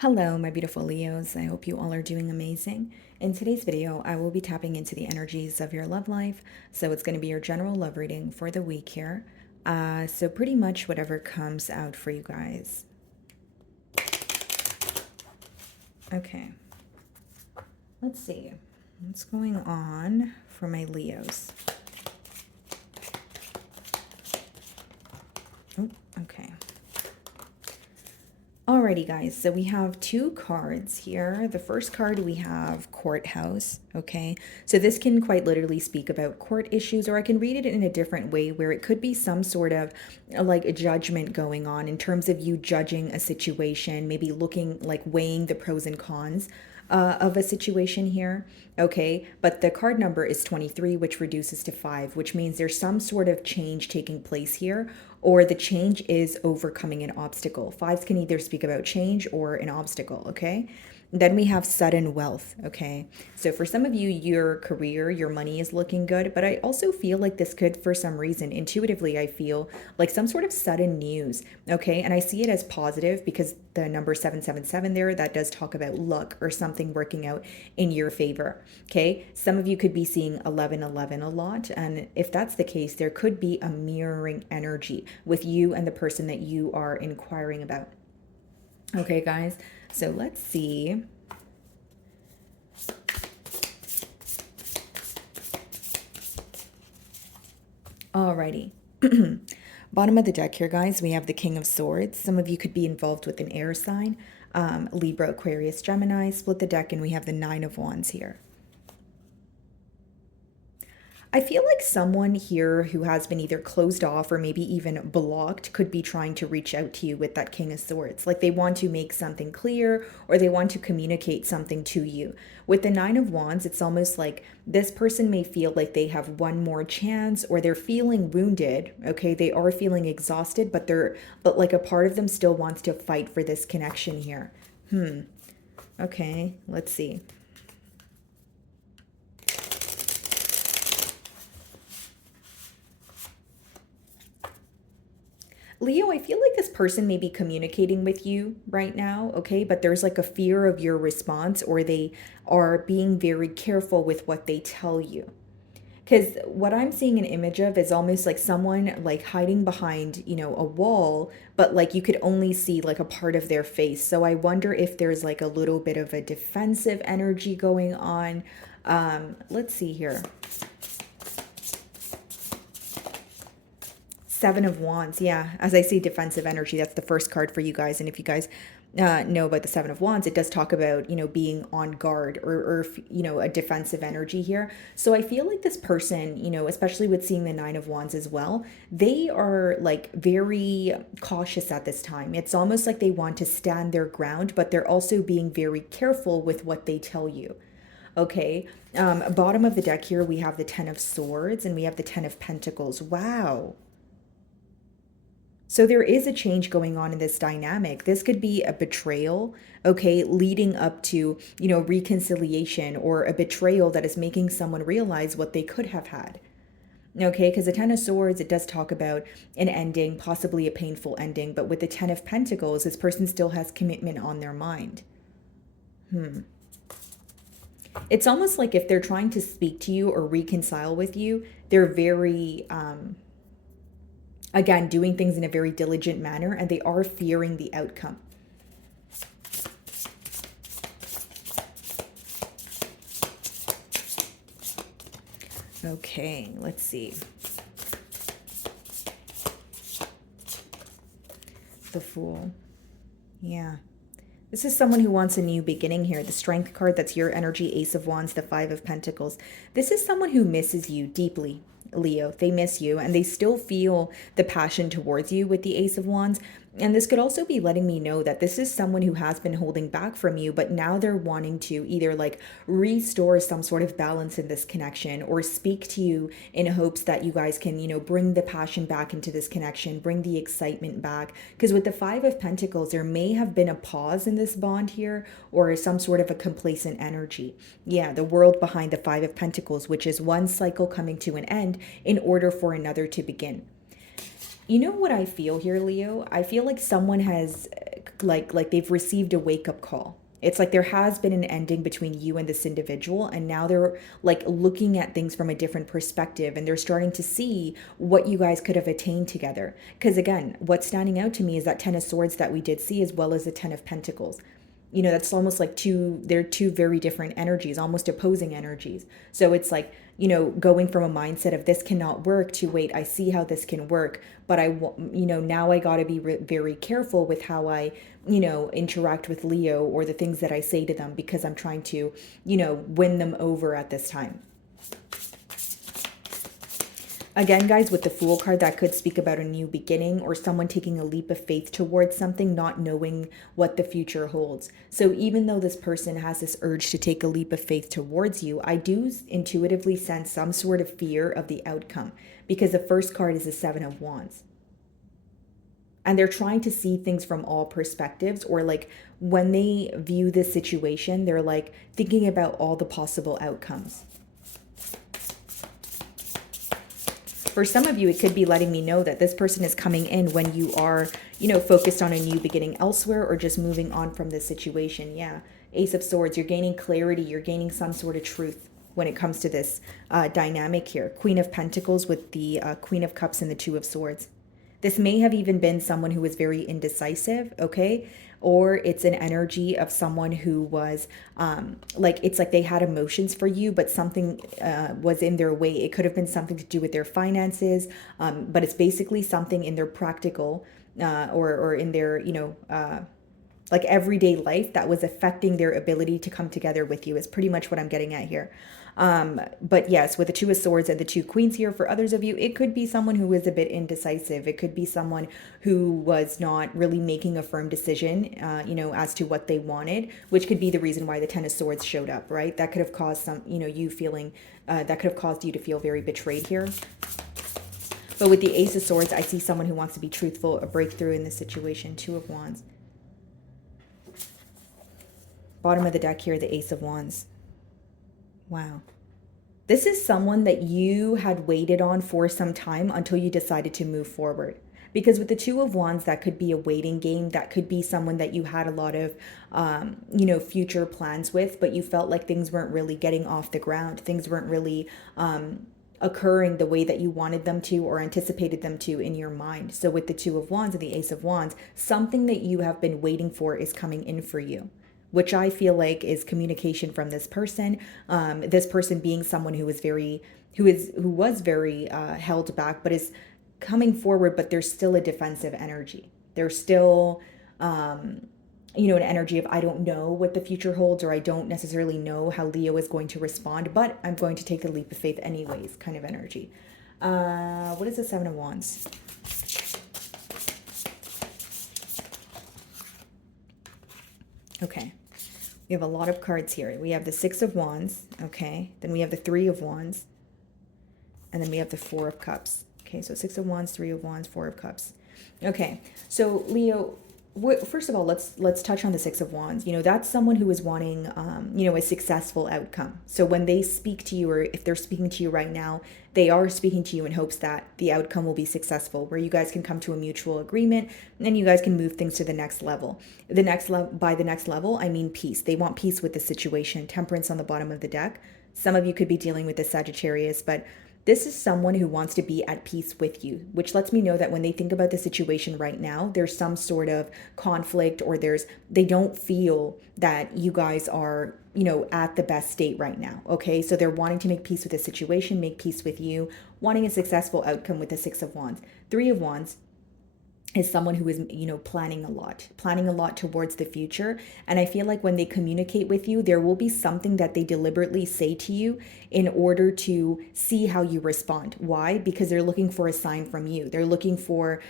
Hello, my beautiful Leos. I hope you all are doing amazing. In today's video, I will be tapping into the energies of your love life. So it's going to be your general love reading for the week here. So pretty much whatever comes out for you guys. Okay. Let's see. What's going on for my Leos? Oh, okay. Alrighty, guys, so we have two cards here. The first card we have Courthouse, okay? So this can quite literally speak about court issues, or I can read it in a different way where it could be some sort of like a judgment going on in terms of you judging a situation, maybe looking like weighing the pros and cons of a situation here. Okay, but the card number is 23, which reduces to 5, which means there's some sort of change taking place here, or the change is overcoming an obstacle. Fives can either speak about change or an obstacle, okay? Then we have sudden wealth, okay? So for some of you, your career, your money is looking good, but I also feel like this could, for some reason, intuitively, I feel like some sort of sudden news, okay? And I see it as positive because the number 777 there, that does talk about luck or something working out in your favor, okay? Some of you could be seeing 1111 a lot, and if that's the case, there could be a mirroring energy with you and the person that you are inquiring about. Okay, guys, so let's see. Alrighty. Bottom of the deck here, guys, we have the King of Swords. Some of you could be involved with an air sign. Libra, Aquarius, Gemini. Split the deck, and we have the Nine of Wands here. I feel like someone here who has been either closed off or maybe even blocked could be trying to reach out to you with that King of Swords. Like they want to make something clear or they want to communicate something to you. With the Nine of Wands, it's almost like this person may feel like they have one more chance or they're feeling wounded. Okay, they are feeling exhausted, but like a part of them still wants to fight for this connection here. Okay, let's see. Leo, I feel like this person may be communicating with you right now, okay? But there's like a fear of your response, or they are being very careful with what they tell you. Because what I'm seeing an image of is almost like someone like hiding behind, a wall, but like you could only see like a part of their face. So I wonder if there's like a little bit of a defensive energy going on. Let's see here. Seven of Wands. Yeah, as I see defensive energy, that's the first card for you guys. And if you guys know about the Seven of Wands, it does talk about, being on guard or a defensive energy here. So I feel like this person, especially with seeing the Nine of Wands as well, they are like very cautious at this time. It's almost like they want to stand their ground, but they're also being very careful with what they tell you. Okay, bottom of the deck here, we have the Ten of Swords and we have the Ten of Pentacles. Wow. So there is a change going on in this dynamic. This could be a betrayal, okay, leading up to, reconciliation, or a betrayal that is making someone realize what they could have had. Okay, because the Ten of Swords, it does talk about an ending, possibly a painful ending, but with the Ten of Pentacles, this person still has commitment on their mind. It's almost like if they're trying to speak to you or reconcile with you, they're very again, doing things in a very diligent manner, and they are fearing the outcome. Okay, let's see. The Fool. Yeah. This is someone who wants a new beginning here. The Strength card, that's your energy. Ace of Wands, the Five of Pentacles. This is someone who misses you deeply, Leo. They miss you and they still feel the passion towards you with the Ace of Wands. And this could also be letting me know that this is someone who has been holding back from you, but now they're wanting to either like restore some sort of balance in this connection or speak to you in hopes that you guys can, bring the passion back into this connection, bring the excitement back. Because with the Five of Pentacles, there may have been a pause in this bond here or some sort of a complacent energy. Yeah, the world behind the Five of Pentacles, which is one cycle coming to an end in order for another to begin. You know what I feel here, Leo? I feel like someone has like they've received a wake-up call. It's like there has been an ending between you and this individual, and now they're like looking at things from a different perspective, and they're starting to see what you guys could have attained together. Because again, what's standing out to me is that 10 of Swords that we did see, as well as the 10 of Pentacles. You know, that's almost like they're two very different energies, almost opposing energies. So it's like, you know, going from a mindset of this cannot work to wait, I see how this can work, but you know, now I got to be very careful with how I, you know, interact with Leo, or the things that I say to them, because I'm trying to, you know, win them over at this time. Again, guys, with the Fool card, that could speak about a new beginning, or someone taking a leap of faith towards something, not knowing what the future holds. So even though this person has this urge to take a leap of faith towards you, I do intuitively sense some sort of fear of the outcome, because the first card is the Seven of Wands. And they're trying to see things from all perspectives, or like when they view this situation, they're like thinking about all the possible outcomes. For some of you, it could be letting me know that this person is coming in when you are, you know, focused on a new beginning elsewhere, or just moving on from this situation. Yeah. Ace of Swords, you're gaining clarity. You're gaining some sort of truth when it comes to this dynamic here. Queen of Pentacles with the Queen of Cups and the Two of Swords. This may have even been someone who was very indecisive, okay? Or it's an energy of someone who was like, it's like they had emotions for you, but something was in their way. It could have been something to do with their finances, but it's basically something in their practical or in their, you know, like everyday life that was affecting their ability to come together with you, is pretty much what I'm getting at here. But yes, with the Two of Swords and the two Queens here, for others of you, it could be someone who is a bit indecisive. It could be someone who was not really making a firm decision, you know, as to what they wanted, which could be the reason why the Ten of Swords showed up, right? That could have caused some, you know, you feeling, that could have caused you to feel very betrayed here. But with the Ace of Swords, I see someone who wants to be truthful, a breakthrough in this situation. Two of Wands. Bottom of the deck here, the Ace of Wands. Wow. This is someone that you had waited on for some time until you decided to move forward. Because with the Two of Wands, that could be a waiting game. That could be someone that you had a lot of, you know, future plans with, but you felt like things weren't really getting off the ground. Things weren't really occurring the way that you wanted them to, or anticipated them to in your mind. So with the Two of Wands and the Ace of Wands, something that you have been waiting for is coming in for you, which I feel like is communication from this person. This person being someone who was very held back, but is coming forward, but there's still a defensive energy. There's still, you know, an energy of, I don't know what the future holds, or I don't necessarily know how Leo is going to respond, but I'm going to take the leap of faith anyways, kind of energy. What is the Seven of Wands? Okay. We have a lot of cards here. We have the Six of Wands, okay? Then we have the Three of Wands. And then we have the Four of Cups. Okay, so Six of Wands, Three of Wands, Four of Cups. Okay, so Leo, first of all, let's touch on the Six of Wands. You know, that's someone who is wanting, you know, a successful outcome. So when they speak to you, or if they're speaking to you right now, they are speaking to you in hopes that the outcome will be successful, where you guys can come to a mutual agreement and you guys can move things to the next level. By the next level, I mean peace. They want peace with the situation. Temperance on the bottom of the deck. Some of you could be dealing with the Sagittarius, but this is someone who wants to be at peace with you, which lets me know that when they think about the situation right now, there's some sort of conflict, or they don't feel that you guys are, you know, at the best state right now. Okay. So they're wanting to make peace with the situation, make peace with you, wanting a successful outcome with the Six of Wands. Three of Wands is someone who is, you know, planning a lot towards the future. And I feel like when they communicate with you, there will be something that they deliberately say to you in order to see how you respond. Why? Because they're looking for a sign from you. They're looking for,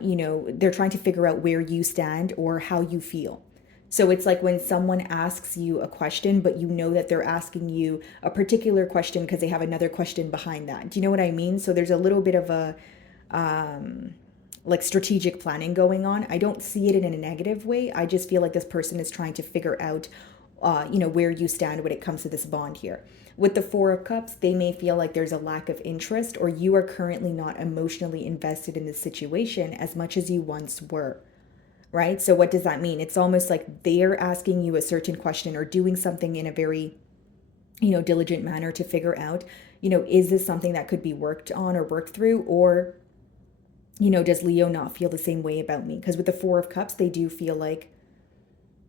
you know, they're trying to figure out where you stand or how you feel. So it's like when someone asks you a question, but you know that they're asking you a particular question because they have another question behind that. Do you know what I mean? So there's a little bit of a, like strategic planning going on. I don't see it in a negative way. I just feel like this person is trying to figure out, you know, where you stand when it comes to this bond here. With the Four of Cups, they may feel like there's a lack of interest, or you are currently not emotionally invested in this situation as much as you once were. right? So what does that mean? It's almost like they're asking you a certain question or doing something in a very, diligent manner to figure out, is this something that could be worked on or worked through? Or, does Leo not feel the same way about me? Because with the Four of Cups, they do feel like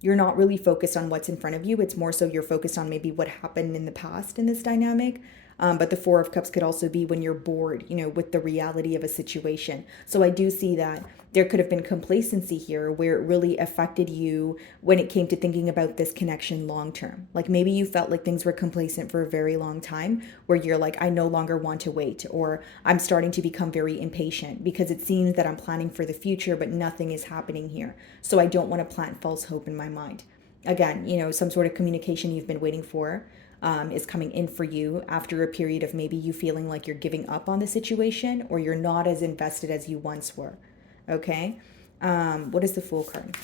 you're not really focused on what's in front of you. It's more so you're focused on maybe what happened in the past in this dynamic. But the Four of Cups could also be when you're bored, with the reality of a situation. So I do see that there could have been complacency here where it really affected you when it came to thinking about this connection long term. Like maybe you felt like things were complacent for a very long time where you're like, I no longer want to wait, or I'm starting to become very impatient because it seems that I'm planning for the future, but nothing is happening here. So I don't want to plant false hope in my mind. Again, some sort of communication you've been waiting for is coming in for you after a period of maybe you feeling like you're giving up on the situation or you're not as invested as you once were. Okay. What is the Fool card?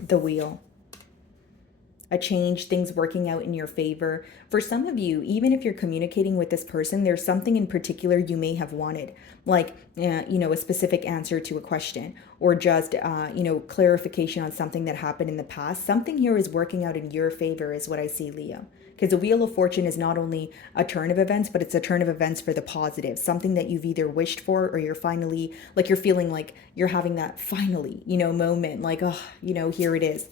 The Wheel. A change, things working out in your favor. For some of you, even if you're communicating with this person, there's something in particular you may have wanted, like, a specific answer to a question, or just, clarification on something that happened in the past. Something here is working out in your favor, is what I see, Leo. Because the Wheel of Fortune is not only a turn of events, but it's a turn of events for the positive, something that you've either wished for or you're finally, like, you're feeling like you're having that finally, moment, like, oh, here it is.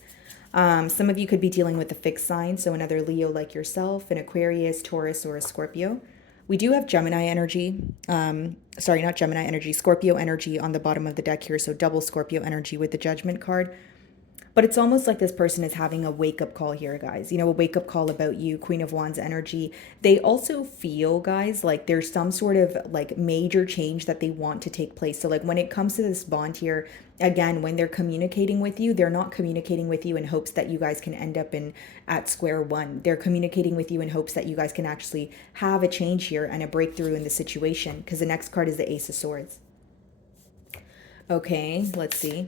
Some of you could be dealing with a fixed sign, so another Leo like yourself, an Aquarius, Taurus, or a Scorpio. We do have Gemini energy. Sorry, not Gemini energy, Scorpio energy on the bottom of the deck here, so double Scorpio energy with the Judgment card. But it's almost like this person is having a wake-up call here, guys. A wake-up call about you, Queen of Wands energy. They also feel, guys, like there's some sort of like major change that they want to take place. So like when it comes to this bond here, again, when they're communicating with you, they're not communicating with you in hopes that you guys can end up at square one. They're communicating with you in hopes that you guys can actually have a change here and a breakthrough in the situation, because the next card is the Ace of Swords. Okay, let's see.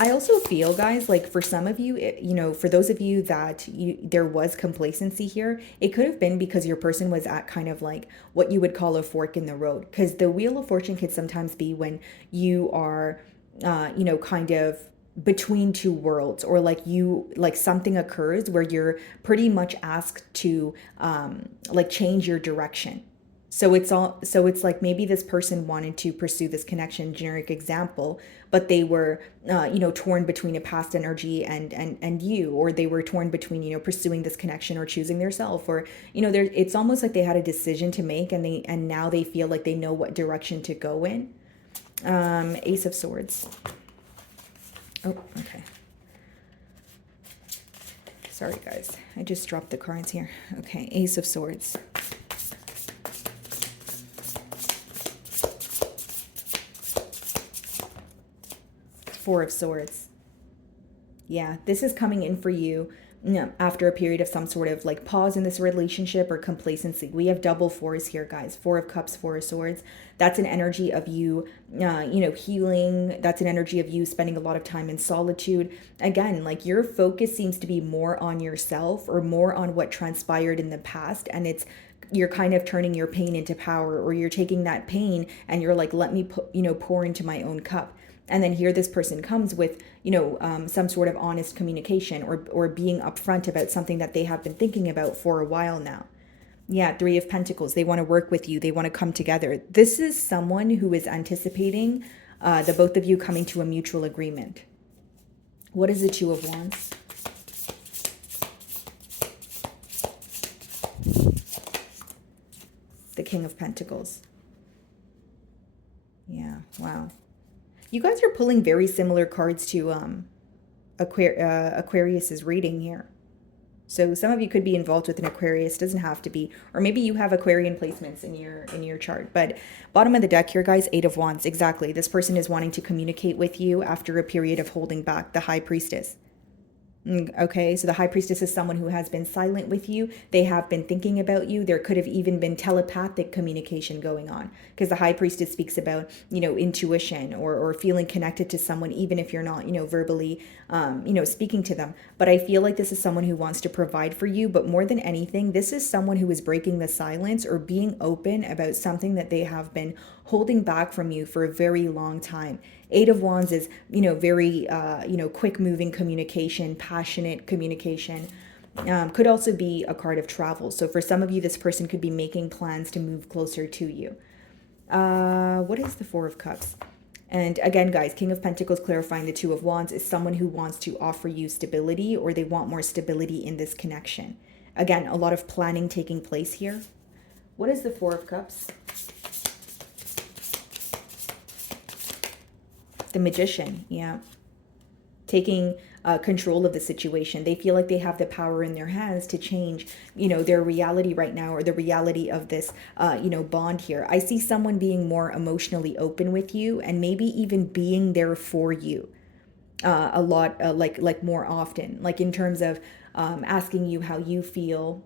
I also feel, guys, like for some of you, for those of you that there was complacency here, it could have been because your person was at kind of like what you would call a fork in the road. Because the Wheel of Fortune could sometimes be when you are, kind of between two worlds, or like something occurs where you're pretty much asked to like change your direction. So it's like maybe this person wanted to pursue this connection, generic example, but they were torn between a past energy and you, or they were torn between pursuing this connection or choosing their self, or there, it's almost like they had a decision to make, and now they feel like they know what direction to go in. Ace of Swords. Oh, okay. Sorry guys, I just dropped the cards here. Okay, Ace of Swords. Four of Swords. Yeah, this is coming in for you after a period of some sort of like pause in this relationship or complacency. We have double fours here, guys. Four of Cups, Four of Swords. That's an energy of you, healing. That's an energy of you spending a lot of time in solitude. Again, like your focus seems to be more on yourself or more on what transpired in the past. And you're kind of turning your pain into power, or you're taking that pain and you're like, let me pour into my own cup. And then here this person comes with, some sort of honest communication or being upfront about something that they have been thinking about for a while now. Yeah, Three of Pentacles. They want to work with you. They want to come together. This is someone who is anticipating the both of you coming to a mutual agreement. What is the Two of Wands? The King of Pentacles. Yeah, wow. You guys are pulling very similar cards to Aquarius's reading here. So some of you could be involved with an Aquarius, doesn't have to be, or maybe you have Aquarian placements in your chart. But bottom of the deck here, guys, Eight of Wands. Exactly. This person is wanting to communicate with you after a period of holding back, the High Priestess. Okay, so the high priestess is someone who has been silent with you. They have been thinking about you. There could have even been telepathic communication going on, because the high priestess speaks about, intuition, or feeling connected to someone, even if you're not, verbally, speaking to them. But I feel like this is someone who wants to provide for you. But more than anything, this is someone who is breaking the silence or being open about something that they have been holding back from you for a very long time. Eight of Wands is, very, quick moving communication, passionate communication. Could also be a card of travel. So for some of you, this person could be making plans to move closer to you. What is the Four of Cups? And again, guys, King of Pentacles clarifying the Two of Wands is someone who wants to offer you stability, or they want more stability in this connection. Again, a lot of planning taking place here. What is the Four of Cups? The Magician, yeah. Taking control of the situation. They feel like they have the power in their hands to change, their reality right now, or the reality of this, bond here. I see someone being more emotionally open with you, and maybe even being there for you a lot, like more often, like in terms of asking you how you feel,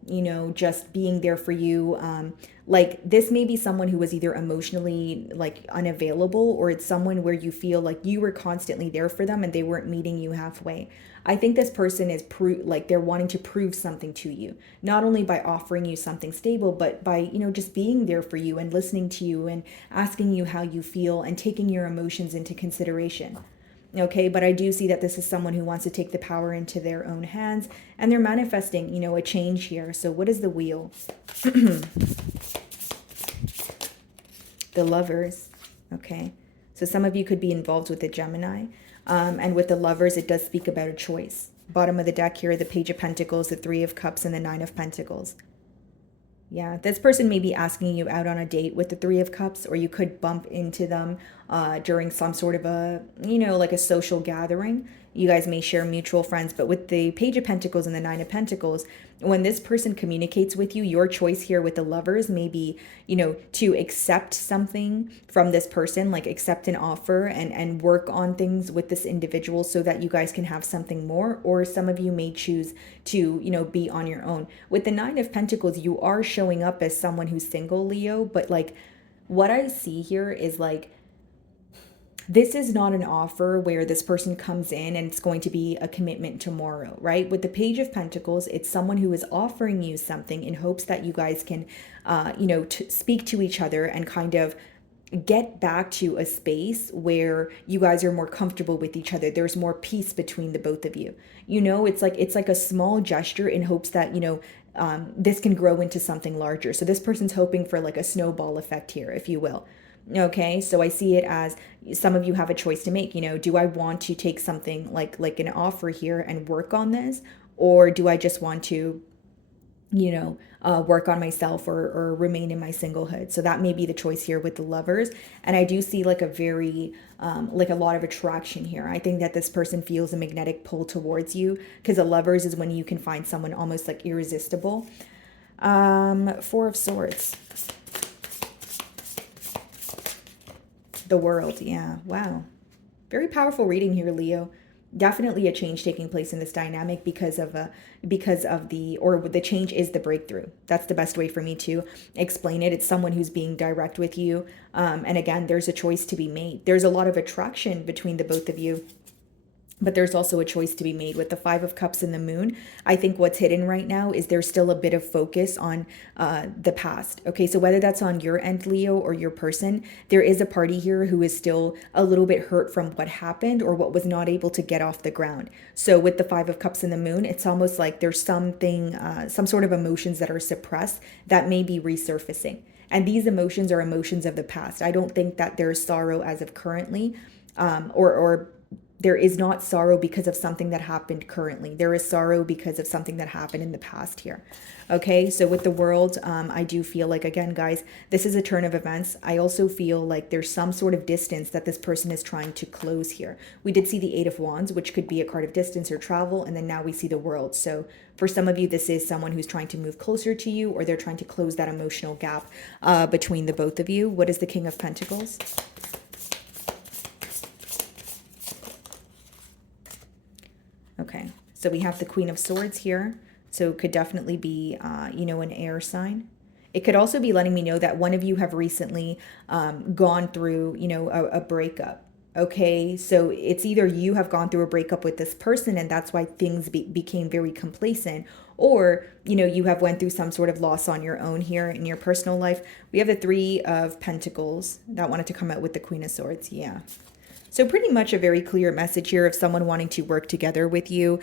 just being there for you. Like this may be someone who was either emotionally like unavailable, or it's someone where you feel like you were constantly there for them and they weren't meeting you halfway. I think this person is like they're wanting to prove something to you, not only by offering you something stable, but by, just being there for you and listening to you and asking you how you feel and taking your emotions into consideration. Okay, but I do see that this is someone who wants to take the power into their own hands, and they're manifesting, a change here. So what is the Wheel? The Lovers. Okay, so some of you could be involved with the Gemini, and with the Lovers, it does speak about a choice. Bottom of the deck here, the Page of Pentacles, the Three of Cups, and the Nine of Pentacles. Yeah, this person may be asking you out on a date with the Three of Cups, or you could bump into them during some sort of a, like a social gathering. You guys may share mutual friends, but with the Page of Pentacles and the Nine of Pentacles, when this person communicates with you, your choice here with the Lovers may be, to accept something from this person, like accept an offer and work on things with this individual so that you guys can have something more. Or some of you may choose to, be on your own. With the Nine of Pentacles, you are showing up as someone who's single, Leo, but like what I see here is like, this is not an offer where this person comes in and it's going to be a commitment tomorrow, right? With the Page of Pentacles, it's someone who is offering you something in hopes that you guys can, speak to each other and kind of get back to a space where you guys are more comfortable with each other. There's more peace between the both of you. It's like a small gesture in hopes that, this can grow into something larger. So this person's hoping for like a snowball effect here, if you will. Okay, so I see it as some of you have a choice to make. Do I want to take something like an offer here and work on this, or do I just want to, work on myself, or remain in my singlehood? So that may be the choice here with the Lovers. And I do see like a very, like a lot of attraction here. I think that this person feels a magnetic pull towards you, because the Lovers is when you can find someone almost like irresistible. Four of Swords. The World. Yeah. Wow. Very powerful reading here, Leo. Definitely a change taking place in this dynamic because of the change is the breakthrough. That's the best way for me to explain it. It's someone who's being direct with you. And again, there's a choice to be made. There's a lot of attraction between the both of you, but there's also a choice to be made. With the Five of Cups and the Moon, I think what's hidden right now is there's still a bit of focus on the past. Okay, so whether that's on your end, Leo, or your person, there is a party here who is still a little bit hurt from what happened or what was not able to get off the ground. So with the Five of Cups and the Moon, it's almost like there's something, some sort of emotions that are suppressed that may be resurfacing. And these emotions are emotions of the past. I don't think that there's sorrow as of currently, or there is not sorrow because of something that happened currently. There is sorrow because of something that happened in the past here. Okay, so with the World, I do feel like, again, guys, this is a turn of events. I also feel like there's some sort of distance that this person is trying to close here. We did see the Eight of Wands, which could be a card of distance or travel, and then now we see the World. So for some of you, this is someone who's trying to move closer to you, or they're trying to close that emotional gap between the both of you. What is the King of Pentacles? Okay, So we have the Queen of Swords here. So it could definitely be, an air sign. It could also be letting me know that one of you have recently gone through, a breakup. Okay, so it's either you have gone through a breakup with this person and that's why things became very complacent, or you have went through some sort of loss on your own here in your personal life. We have the Three of Pentacles that wanted to come out with the Queen of Swords. Yeah. So pretty much a very clear message here of someone wanting to work together with you,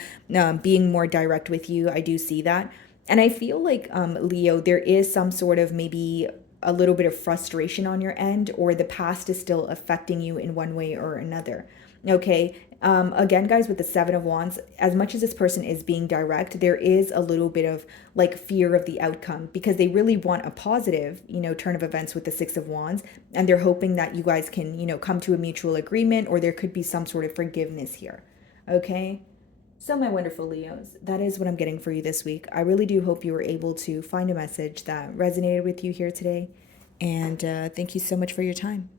being more direct with you. I do see that. And I feel like, Leo, there is some sort of maybe a little bit of frustration on your end, or the past is still affecting you in one way or another. Okay. Again, guys, with the Seven of Wands, as much as this person is being direct, there is a little bit of like fear of the outcome because they really want a positive, turn of events with the Six of Wands. And they're hoping that you guys can, come to a mutual agreement, or there could be some sort of forgiveness here. Okay. So, my wonderful Leos, that is what I'm getting for you this week. I really do hope you were able to find a message that resonated with you here today. And thank you so much for your time.